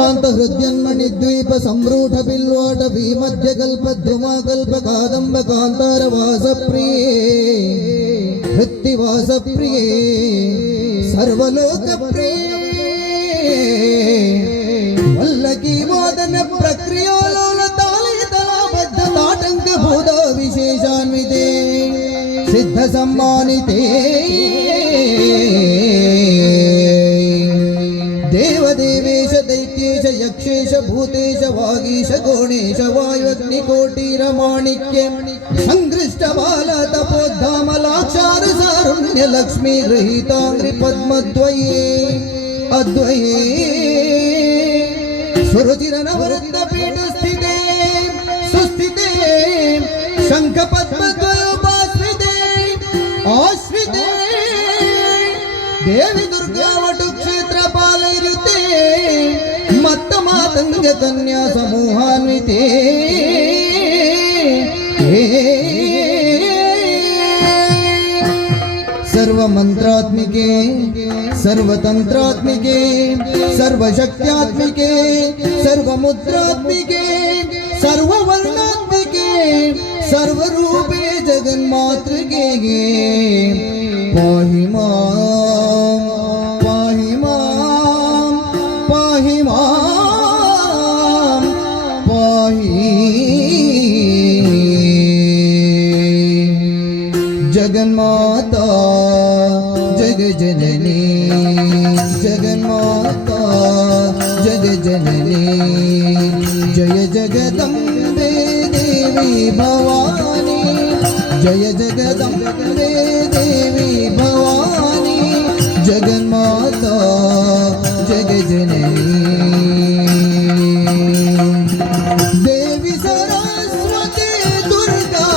हृद्यन्मणिद्वीप सम्रूढ बिल्वाट भीमध्यकल्प ध्रुमाकल्प कादम्ब कान्तार वासप्रिये हृत्तिवासप्रिये सर्वलोकप्रिये वल्लकी वादन प्रक्रियोलोल तालयतलाबद्ध ताटंक भूत विशेषान्विते सिद्ध सम्मानिते देवदेवेश दैत्येश यक्षेश भूतेश वागीश गौणेश वायुग्निकोटिरमाणिक्य संगृष्ट बाल तपोद्धामलाक्षार सारुण्य लक्ष्मी गृहीतांग्रि पद्मद्वये अद्वये सुरुचिरनवरत्न पीठ स्थिते सुस्थिते शंख पद्मद्वयोपाश्रिते आश्रिते देवी दुर्गा वटु क्षेत्र पालयते मत्त मातंग कन्या समूहान्विते सर्वमंत्रात्मिके सर्वतंत्रात्मिके सर्वशक्त्यात्मिके सर्वमुद्रात्मिके सर्ववर्णात्मिके सर्वरूपे जगन्मातृके पाहि मां पाहि मां पाहि मां पाहि जगन्माता जगजननी जगन्माता जगजननी जय जगदम्बे देवी भवानी जय जगदम्बे देवी भवानी जगन्माता जगजननी देवी सरस्वती दुर्गा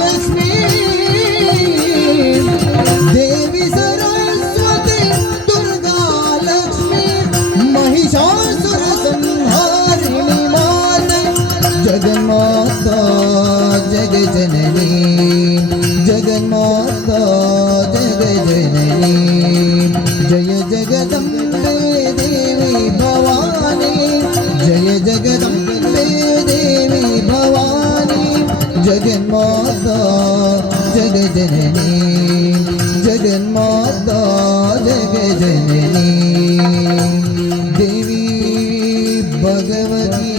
लक्ष्मी देवी सरस्वती दुर्गा लक्ष्मी महिषासुर संहारिणी माता जगन्माता जगजननी जगन्माता जगजननी जय जगदम्बे देवी भवानी जय जगदम्बे देवी भवानी जगन्माता जगजननी जगन्माता जगजननी देवी भगवती